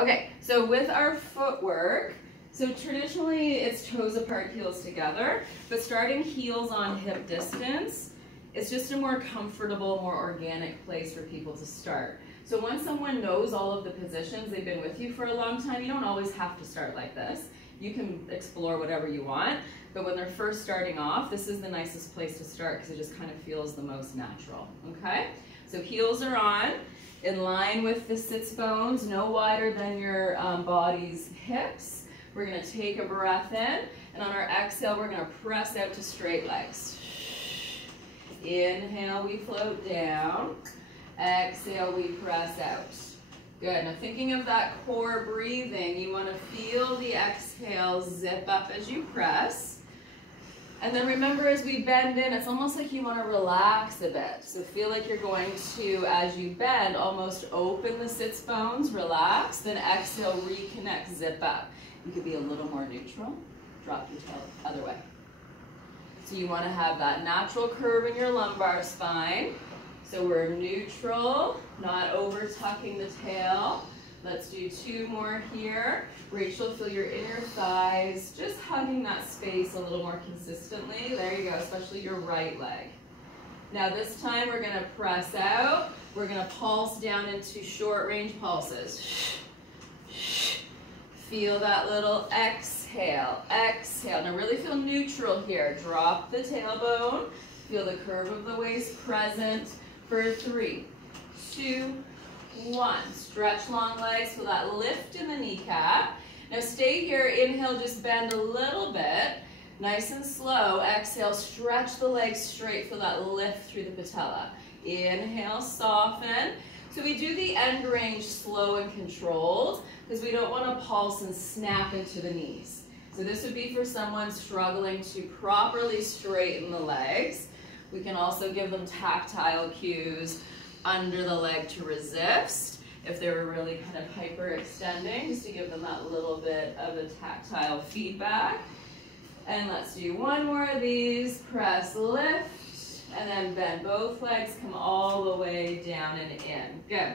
Okay, so with our footwork, so traditionally it's toes apart, heels together, but starting heels on hip distance, it's just a more comfortable, more organic place for people to start. So once someone knows all of the positions, they've been with you for a long time, you don't always have to start like this. You can explore whatever you want, but when they're first starting off, this is the nicest place to start because it just kind of feels the most natural, okay? So heels are on, in line with the sits bones, no wider than your body's hips. We're gonna take a breath in, and on our exhale, we're gonna press out to straight legs. Inhale, we float down. Exhale, we press out. Good, now thinking of that core breathing, you wanna feel the exhale zip up as you press. And then remember, as we bend in, it's almost like you wanna relax a bit. So feel like you're going to, as you bend, almost open the sits bones, relax, then exhale, reconnect, zip up. You could be a little more neutral, drop your tail other way. So you wanna have that natural curve in your lumbar spine. So we're neutral, not over tucking the tail. Let's do 2 more here. Rachel, feel your inner thighs, just hugging that space a little more consistently. There you go, especially your right leg. Now this time we're gonna press out. We're gonna pulse down into short range pulses. Feel that little exhale, exhale. Now really feel neutral here. Drop the tailbone. Feel the curve of the waist present for 3, 2, 1. Stretch long legs, feel that lift in the kneecap. Now stay here, inhale, just bend a little bit. Nice and slow, exhale, stretch the legs straight, feel that lift through the patella. Inhale, soften. So we do the end range slow and controlled because we don't want to pulse and snap into the knees. So this would be for someone struggling to properly straighten the legs. We can also give them tactile cues under the leg to resist if they were really kind of hyperextending, just to give them that little bit of a tactile feedback. And let's do 1 more of these. Press, lift, and then bend both legs, come all the way down and in. Good.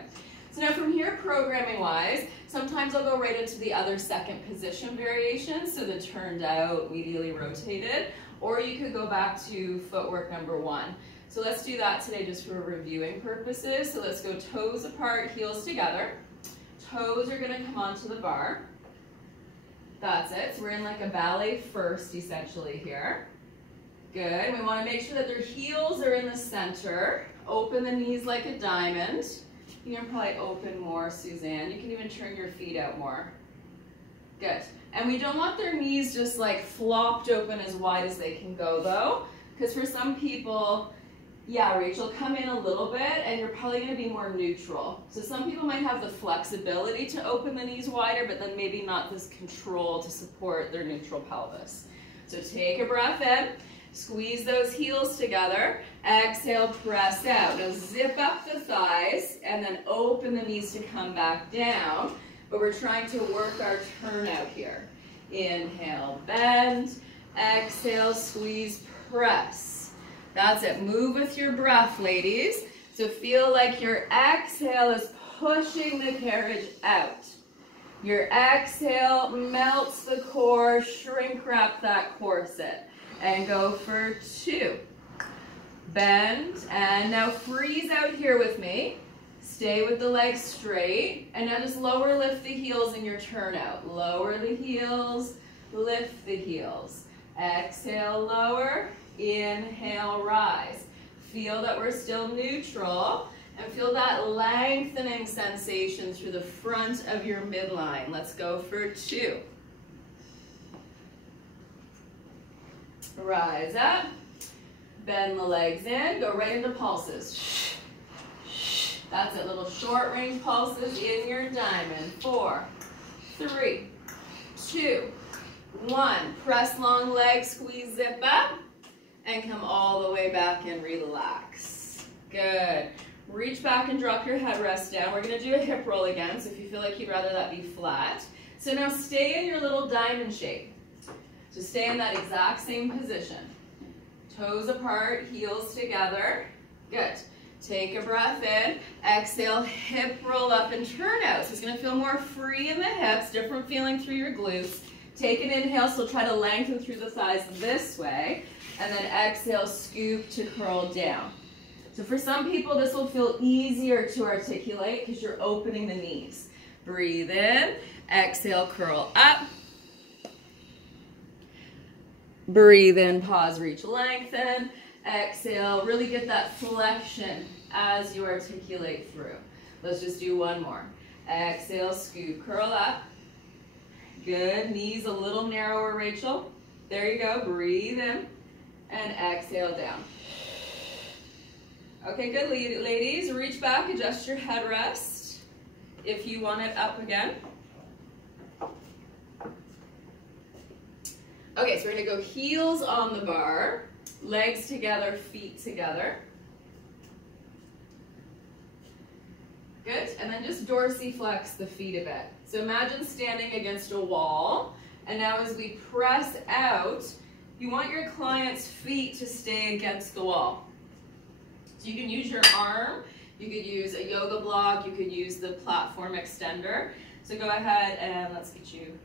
So now from here, programming wise, sometimes I'll go right into the other second position variation, so the turned out, medially rotated, or you could go back to footwork number 1. So let's do that today just for reviewing purposes. So let's go toes apart, heels together. Toes are gonna come onto the bar. That's it, so we're in like a ballet first essentially here. Good, we wanna make sure that their heels are in the center. Open the knees like a diamond. You can probably open more, Suzanne. You can even turn your feet out more. Good, and we don't want their knees just like flopped open as wide as they can go though, because for some people, yeah, Rachel, come in a little bit and you're probably gonna be more neutral. So some people might have the flexibility to open the knees wider, but then maybe not this control to support their neutral pelvis. So take a breath in, squeeze those heels together, exhale, press out. Now zip up the thighs and then open the knees to come back down, but we're trying to work our turnout here. Inhale, bend, exhale, squeeze, press. That's it, move with your breath, ladies. So feel like your exhale is pushing the carriage out. Your exhale melts the core, shrink wrap that corset. And go for 2. Bend, and now freeze out here with me. Stay with the legs straight, and now just lower, lift the heels in your turnout. Lower the heels, lift the heels. Exhale, lower. Inhale, rise. Feel that we're still neutral and feel that lengthening sensation through the front of your midline. Let's go for 2. Rise up, bend the legs in, go right into pulses. That's it, little short range pulses in your diamond. 4, 3, 2, 1. Press long legs, squeeze, zip up. And come all the way back and relax. Good. Reach back and drop your headrest down. We're gonna do a hip roll again, so if you feel like you'd rather that be flat. So now stay in your little diamond shape. So stay in that exact same position. Toes apart, heels together. Good. Take a breath in. Exhale, hip roll up and turn out. So it's going to feel more free in the hips, different feeling through your glutes. Take an inhale, so try to lengthen through the thighs this way. And then exhale, scoop to curl down. So for some people, this will feel easier to articulate because you're opening the knees. Breathe in. Exhale, curl up. Breathe in, pause, reach, lengthen. Exhale, really get that flexion as you articulate through. Let's just do one more. Exhale, scoop, curl up. Good, knees a little narrower, Rachel. There you go, breathe in and exhale down. Okay, good, ladies. Reach back, adjust your headrest if you want it up again. Okay, so we're gonna go heels on the bar, legs together, feet together. Good, and then just dorsiflex the feet a bit. So imagine standing against a wall, and now as we press out, you want your client's feet to stay against the wall. So you can use your arm, you could use a yoga block, you could use the platform extender. So go ahead and let's get you.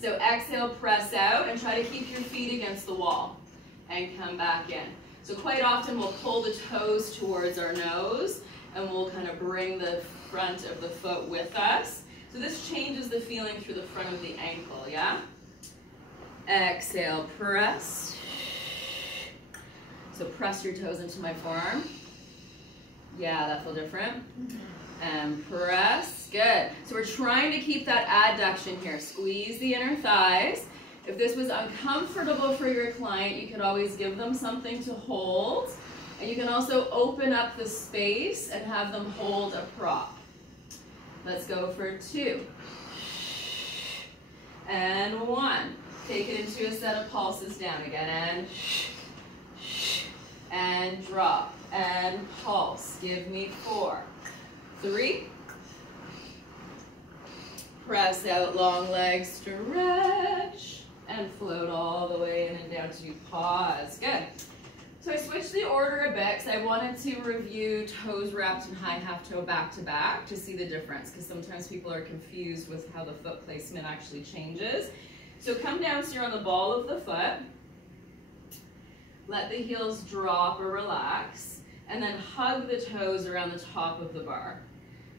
So exhale, press out, and try to keep your feet against the wall, and come back in. So quite often we'll pull the toes towards our nose, and we'll kind of bring the front of the foot with us. So this changes the feeling through the front of the ankle, yeah? Exhale, press. So press your toes into my forearm. Yeah, that feel different? And press, good. So we're trying to keep that adduction here. Squeeze the inner thighs. If this was uncomfortable for your client, you could always give them something to hold. And you can also open up the space and have them hold a prop. Let's go for 2. And 1. Take it into a set of pulses down again. And drop. And pulse. Give me 4. 3. Press out, long legs, stretch. And float all the way in and down to pause. Good. So I switched the order a bit because I wanted to review toes wrapped and high half toe back to back to see the difference, because sometimes people are confused with how the foot placement actually changes. So come down so you're on the ball of the foot. Let the heels drop or relax, and then hug the toes around the top of the bar.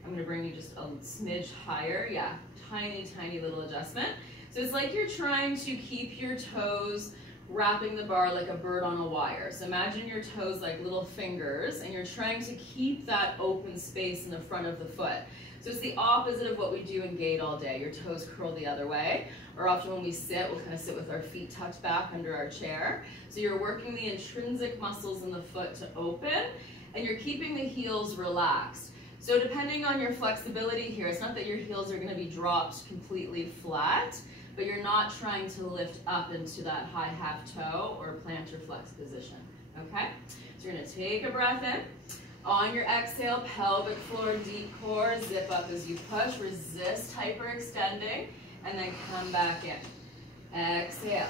I'm going to bring you just a smidge higher. Yeah, tiny, tiny little adjustment. So it's like you're trying to keep your toes wrapping the bar like a bird on a wire. So imagine your toes like little fingers, and you're trying to keep that open space in the front of the foot. So it's the opposite of what we do in gait all day. Your toes curl the other way, or often when we sit, we'll kind of sit with our feet tucked back under our chair. So you're working the intrinsic muscles in the foot to open, and you're keeping the heels relaxed. So depending on your flexibility here, it's not that your heels are going to be dropped completely flat, but you're not trying to lift up into that high half toe or plantar flex position, okay? So you're gonna take a breath in. On your exhale, pelvic floor, deep core, zip up as you push, resist hyperextending, and then come back in. Exhale.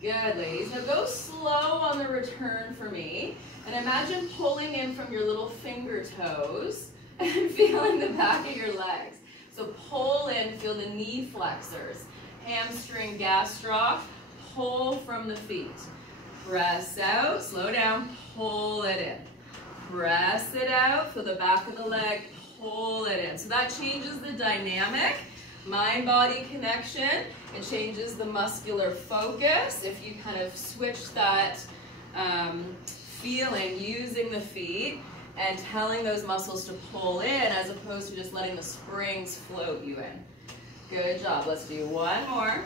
Good, ladies. Now go slow on the return for me, and imagine pulling in from your little finger toes and feeling the back of your legs. So pull in, feel the knee flexors. Hamstring, gastroc, pull from the feet. Press out, slow down, pull it in. Press it out, feel the back of the leg, pull it in. So that changes the dynamic, mind-body connection. It changes the muscular focus. If you kind of switch that feeling using the feet and telling those muscles to pull in as opposed to just letting the springs float you in. Good job. Let's do one more.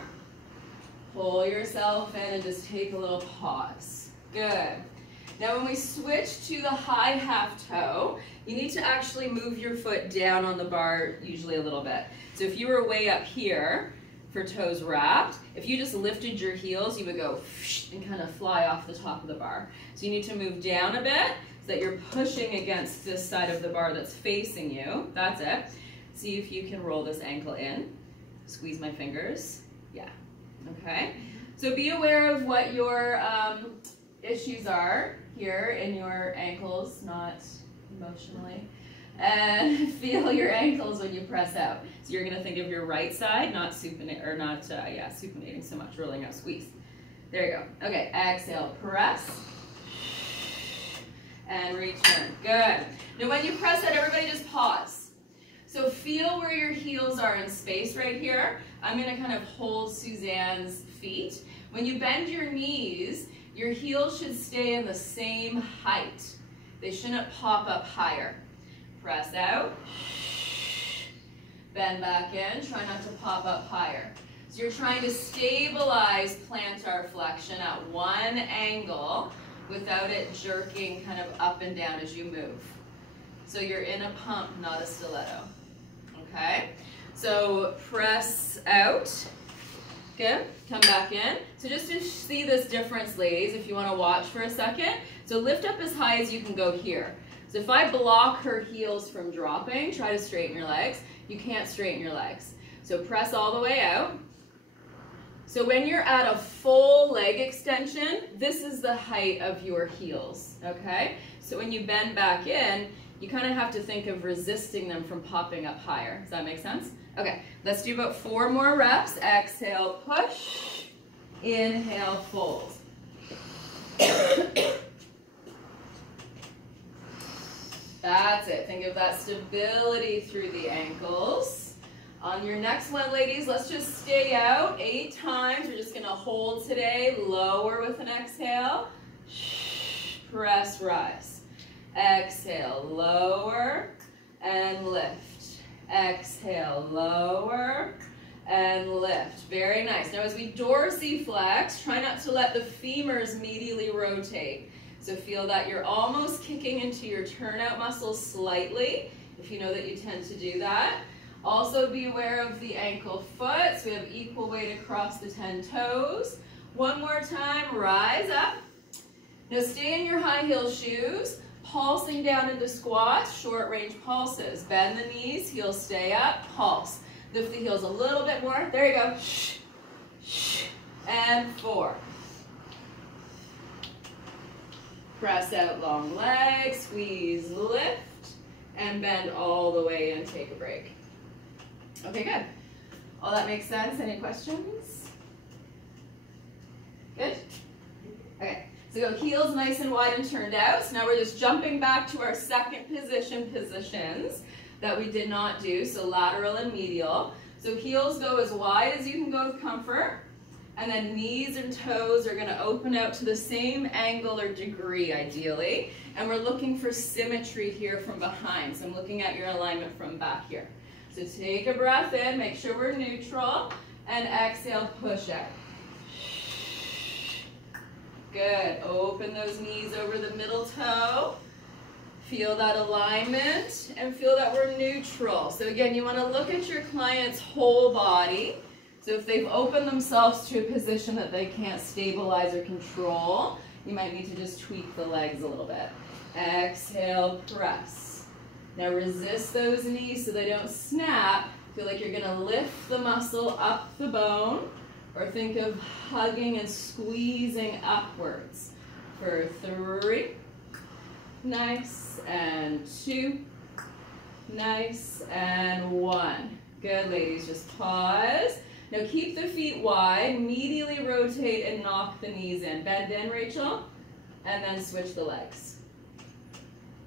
Pull yourself in and just take a little pause. Good. Now when we switch to the high half toe, you need to actually move your foot down on the bar usually a little bit. So if you were way up here for toes wrapped, if you just lifted your heels, you would go and kind of fly off the top of the bar. So you need to move down a bit so that you're pushing against this side of the bar that's facing you. That's it. See if you can roll this ankle in. Squeeze my fingers. Yeah. Okay. So be aware of what your issues are. here in your ankles, not emotionally. And feel your ankles when you press out. So you're gonna think of your right side, not supinating so much, rolling out, squeeze. There you go. Okay, exhale, press. And return, good. Now when you press that, everybody just pause. So feel where your heels are in space right here. I'm gonna kind of hold Suzanne's feet. When you bend your knees, your heels should stay in the same height. They shouldn't pop up higher. Press out, bend back in, try not to pop up higher. So you're trying to stabilize plantar flexion at one angle without it jerking kind of up and down as you move. So you're in a pump, not a stiletto, okay? So press out, good, come back in. So just to see this difference, ladies, if you wanna watch for a second, so lift up as high as you can go here. So if I block her heels from dropping, try to straighten your legs. You can't straighten your legs. So press all the way out. So when you're at a full leg extension, this is the height of your heels, okay? So when you bend back in, you kind of have to think of resisting them from popping up higher. Does that make sense? Okay, let's do about 4 more reps. Exhale, push. Inhale, fold. That's it. Think of that stability through the ankles. On your next one, ladies, let's just stay out 8 times. We're just going to hold today. Lower with an exhale. Press, rise. Exhale, lower and lift. Exhale, lower and lift. Very nice. Now as we dorsiflex, try not to let the femurs medially rotate. So feel that you're almost kicking into your turnout muscles slightly, if you know that you tend to do that. Also be aware of the ankle foot, so we have equal weight across the 10 toes. One more time, rise up. Now stay in your high heel shoes, pulsing down into squats, short range pulses. Bend the knees, heels stay up, pulse. Lift the heels a little bit more, there you go. And 4. Press out long legs, squeeze, lift, and bend all the way and take a break. Okay, good. All that makes sense? Any questions? Good? Okay, so go heels nice and wide and turned out. So now we're just jumping back to our second positions that we did not do, so lateral and medial. So heels go as wide as you can go with comfort. And then knees and toes are going to open out to the same angle or degree, ideally. And we're looking for symmetry here from behind. So I'm looking at your alignment from back here. So take a breath in, make sure we're neutral, and exhale, push out. Good. Open those knees over the middle toe. Feel that alignment, and feel that we're neutral. So again, you want to look at your client's whole body. So if they've opened themselves to a position that they can't stabilize or control, you might need to just tweak the legs a little bit. Exhale, press. Now resist those knees so they don't snap. Feel like you're gonna lift the muscle up the bone, or think of hugging and squeezing upwards. For 3, nice, and 2, nice, and 1. Good, ladies, just pause. Now keep the feet wide, medially rotate and knock the knees in. Bend in, Rachel, and then switch the legs.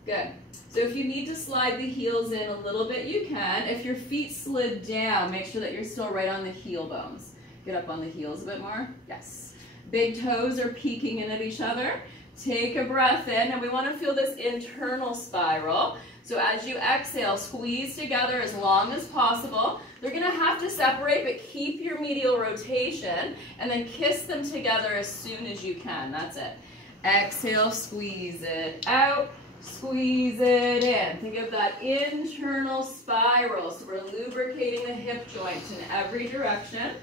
Good. So if you need to slide the heels in a little bit, you can. If your feet slid down, make sure that you're still right on the heel bones. Get up on the heels a bit more. Yes. Big toes are peeking in at each other. Take a breath in, and we want to feel this internal spiral. So as you exhale, squeeze together as long as possible. They're going to have to separate, but keep your medial rotation, and then kiss them together as soon as you can. That's it. Exhale, squeeze it out, squeeze it in. Think of that internal spiral. So we're lubricating the hip joints in every direction.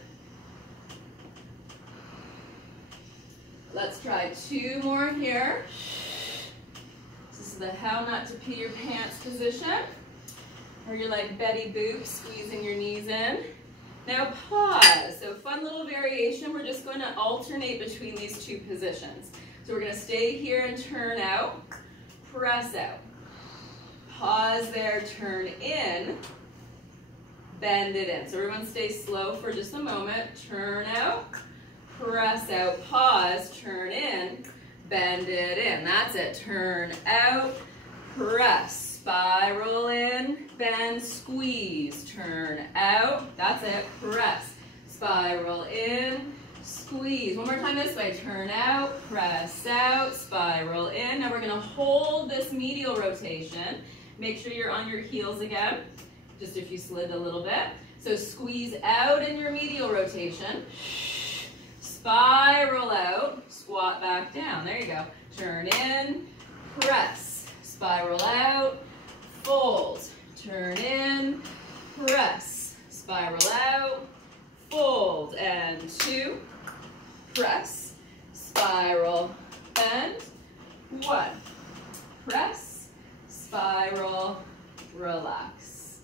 Let's try 2 more here. This is the how not to pee your pants position. Or you're like Betty Boop, squeezing your knees in. Now pause. So fun little variation. We're just going to alternate between these 2 positions. So we're gonna stay here and turn out, press out. Pause there, turn in, bend it in. So everyone stay slow for just a moment. Turn out, press out, pause, turn in, bend it in. That's it. Turn out, press, spiral in, bend, squeeze, turn out. That's it. Press, spiral in, squeeze. One more time this way. Turn out, press out, spiral in. Now we're going to hold this medial rotation. Make sure you're on your heels again, just if you slid a little bit. So squeeze out in your medial rotation. Spiral out, squat back down. There you go. Turn in, press, spiral out, fold. Turn in, press, spiral out, fold. And 2, press, spiral, bend. 1, press, spiral, relax.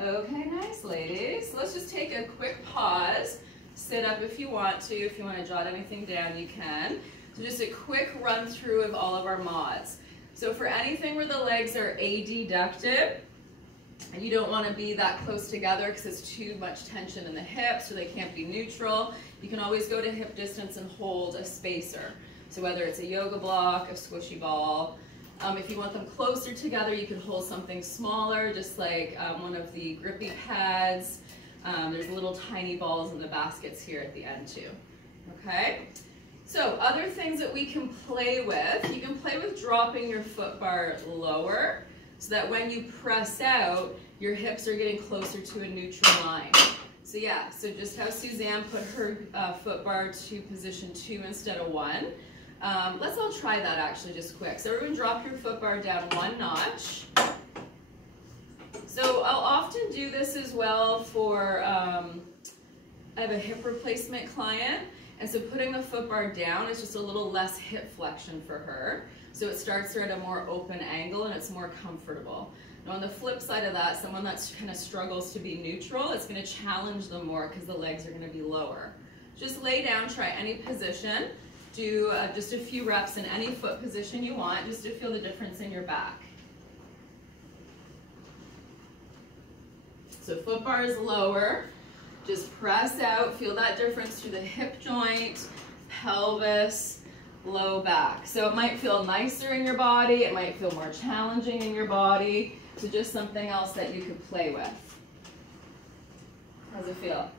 Okay, nice, ladies. So let's just take a quick pause. Sit up if you want to. If you want to jot anything down, you can. So just a quick run through of all of our mods. So for anything where the legs are adducted, and you don't want to be that close together because it's too much tension in the hips or they can't be neutral, you can always go to hip distance and hold a spacer. So whether it's a yoga block, a squishy ball, if you want them closer together, you can hold something smaller, just like one of the grippy pads. There's little tiny balls in the baskets here at the end too. Okay? So other things that we can play with, you can play with dropping your foot bar lower so that when you press out, your hips are getting closer to a neutral line. So yeah, so just how Suzanne put her foot bar to position 2 instead of 1. Let's all try that actually just quick. So everyone drop your foot bar down 1 notch. So I'll often do this as well for, I have a hip replacement client, and so putting the foot bar down is just a little less hip flexion for her. So it starts her at a more open angle and it's more comfortable. Now on the flip side of that, someone that kind of struggles to be neutral, it's going to challenge them more because the legs are going to be lower. Just lay down, try any position. Do just a few reps in any foot position you want, just to feel the difference in your back. So foot bar is lower, just press out, feel that difference through the hip joint, pelvis, low back. So it might feel nicer in your body, it might feel more challenging in your body, so just something else that you could play with. How's it feel?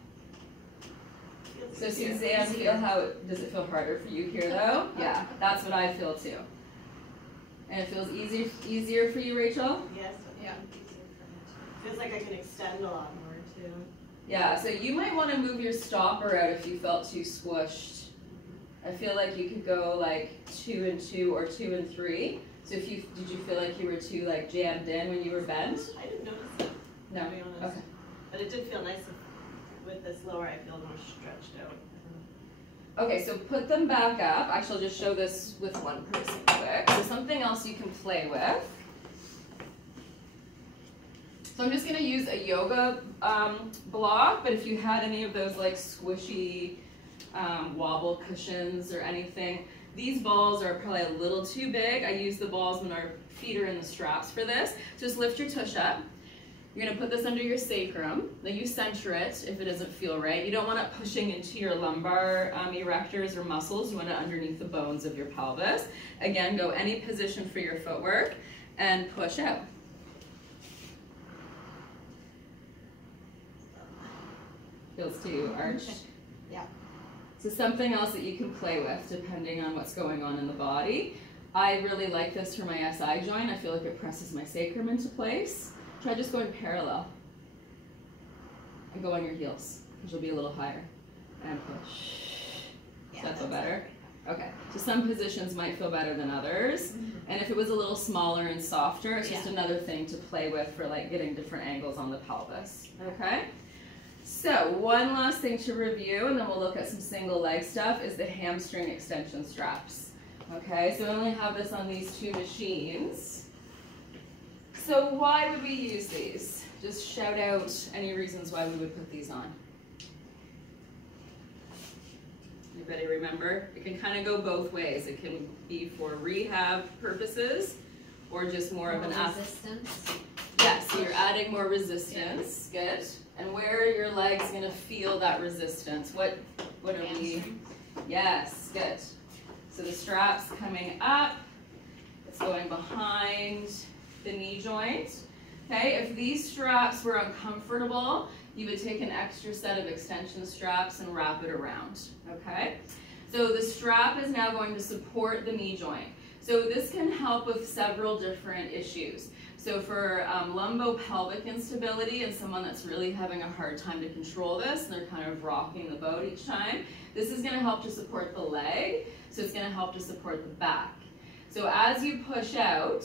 So Suzanne, does it feel harder for you here though? Yeah, that's what I feel too. And it feels easier for you, Rachel? Yes, yeah. Feels like I can extend a lot more too. Yeah, so you might want to move your stopper out if you felt too squished. I feel like you could go like 2 and 2 or 2 and 3. So did you feel like you were too like jammed in when you were bent? I didn't notice that. No. To be honest. Okay. But it did feel nice with this lower. I feel more stretched out. Okay, so put them back up. Actually, I'll just show this with one person quick. So something else you can play with. So I'm just going to use a yoga block, but if you had any of those like squishy wobble cushions or anything, these balls are probably a little too big. I use the balls when our feet are in the straps for this. Just lift your tush up. You're going to put this under your sacrum. Then you center it if it doesn't feel right. You don't want it pushing into your lumbar erectors or muscles. You want it underneath the bones of your pelvis. Again, go any position for your footwork and push out. Feels too arched. Yeah. So something else that you can play with depending on what's going on in the body. I really like this for my SI joint. I feel like it presses my sacrum into place. Try just going parallel. And go on your heels, because you'll be a little higher. And push. Does that feel better? Okay. So some positions might feel better than others. And if it was a little smaller and softer, it's just another thing to play with for like getting different angles on the pelvis. Okay? So one last thing to review, and then we'll look at some single leg stuff, is the hamstring extension straps. Okay, so I only have this on these 2 machines. So why would we use these? Just shout out any reasons why we would put these on. Anybody remember? It can kind of go both ways. It can be for rehab purposes or just more of an resistance. Yes, so you're adding more resistance. Good. And where are your legs going to feel that resistance? What are we? Yes, good. So the strap's coming up. It's going behind the knee joint. Okay, if these straps were uncomfortable, you would take an extra set of extension straps and wrap it around. Okay, so the strap is now going to support the knee joint. So this can help with several different issues. So for lumbopelvic instability and someone that's really having a hard time to control this, and they're kind of rocking the boat each time, this is going to help to support the leg, so it's going to help to support the back. So as you push out,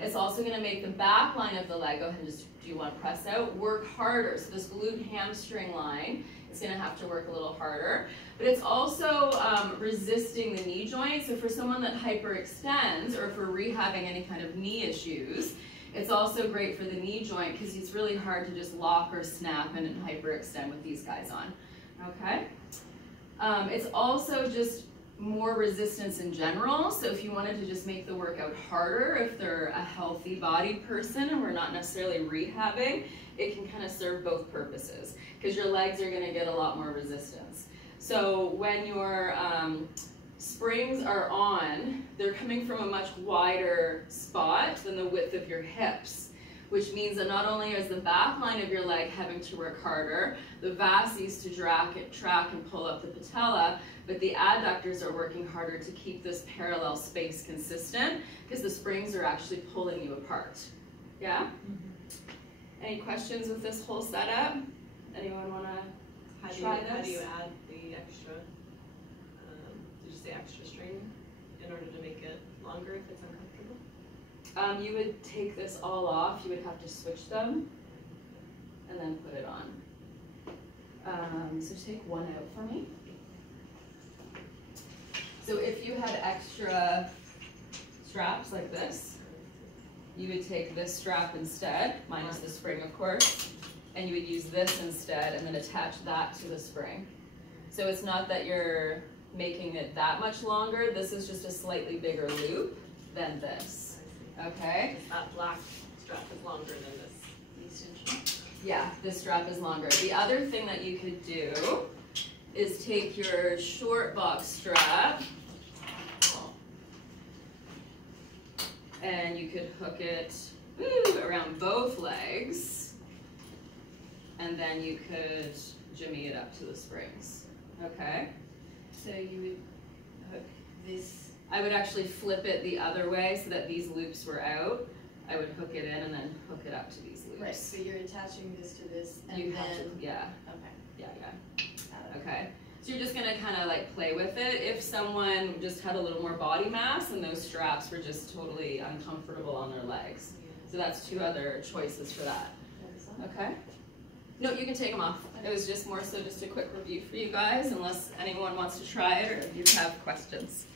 it's also going to make the back line of the leg, go ahead and just, do you want to press out, work harder. So this glute hamstring line is going to have to work a little harder. But it's also resisting the knee joint. So for someone that hyperextends, or for rehabbing any kind of knee issues, it's also great for the knee joint because it's really hard to just lock or snap and hyperextend with these guys on. Okay? It's also just more resistance in general. So if you wanted to just make the workout harder, if they're a healthy bodied person and we're not necessarily rehabbing, it can kind of serve both purposes because your legs are going to get a lot more resistance. So when your springs are on, they're coming from a much wider spot than the width of your hips, which means that not only is the back line of your leg having to work harder, the vasties to track and pull up the patella, but the adductors are working harder to keep this parallel space consistent because the springs are actually pulling you apart. Yeah? Mm-hmm. Any questions with this whole setup? Anyone want to try this? How do you add the extra, did you say extra string in order to make it longer if it's uncomfortable? You would take this all off. You would have to switch them and then put it on. So take one out for me. So if you had extra straps like this, you would take this strap instead, minus the spring of course, and you would use this instead and then attach that to the spring. So it's not that you're making it that much longer, this is just a slightly bigger loop than this, okay? That black strap is longer than this. Yeah, this strap is longer. The other thing that you could do is take your short box strap and you could hook it around both legs and then you could jimmy it up to the springs, okay? So you would hook this. I would actually flip it the other way so that these loops were out. I would hook it in and then hook it up to these loops. Right, so you're attaching this to this and you then. have to, yeah. Okay. Yeah. Okay. So you're just gonna kind of like play with it. If someone just had a little more body mass and those straps were just totally uncomfortable on their legs. So that's two other choices for that. Okay? No, you can take them off. It was just more so just a quick review for you guys, unless anyone wants to try it or if you have questions.